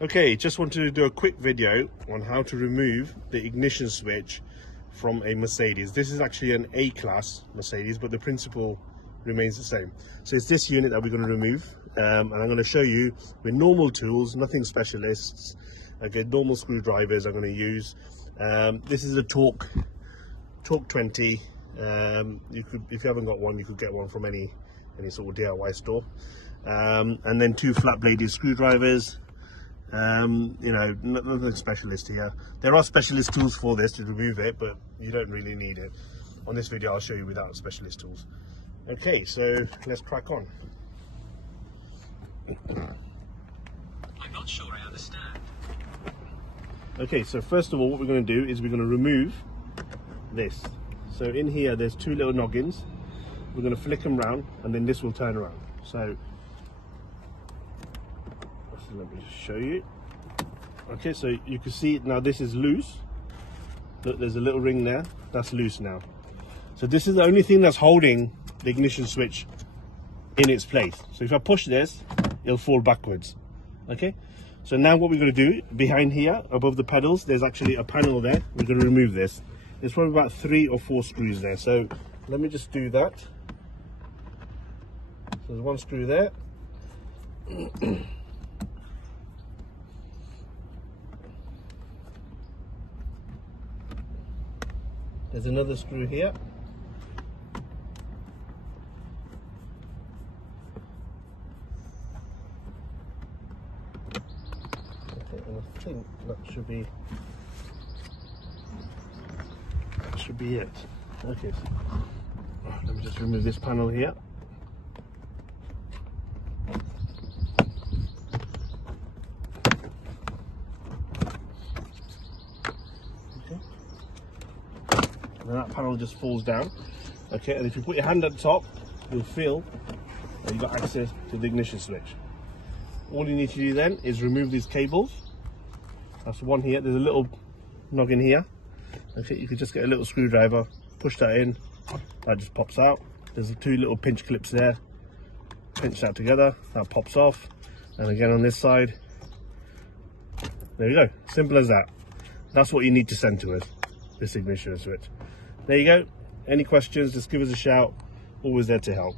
Okay, just wanted to do a quick video on how to remove the ignition switch from a Mercedes. This is actually an A-class Mercedes, but the principle remains the same. So it's this unit that we're going to remove, and I'm going to show you with normal tools, nothing specialists. Okay, normal screwdrivers I'm going to use. This is a Torque 20. You could, if you haven't got one, you could get one from any sort of DIY store. And then 2 flat-bladed screwdrivers. You know, nothing specialist here. There are specialist tools for this to remove it, but you don't really need it. On this video I'll show you without specialist tools. Okay, so let's crack on. I'm not sure I understand. Okay, so first of all what we're going to do is we're going to remove this. So in here there's 2 little noggins. We're going to flick them round and then this will turn around. So let me just show you. Okay, so you can see now this is loose. Look, there's a little ring there. That's loose now. So this is the only thing that's holding the ignition switch in its place. So if I push this, it'll fall backwards. Okay, so now what we're going to do, behind here above the pedals there's actually a panel there. We're going to remove this. There's probably about 3 or 4 screws there, so let me just do that. So there's 1 screw there. There's another screw here. Okay, and I think that should be it. Okay, so let me just remove this panel here. And that panel just falls down. Okay, and if you put your hand at the top, you'll feel that you've got access to the ignition switch. All you need to do then is remove these cables. That's one here. There's a little noggin here. Okay, you could just get a little screwdriver, push that in, that just pops out. There's 2 little pinch clips there. Pinch that together, that pops off. And again on this side. There you go. Simple as that. That's what you need to send to us, this ignition switch. There you go. Any questions, just give us a shout. Always there to help.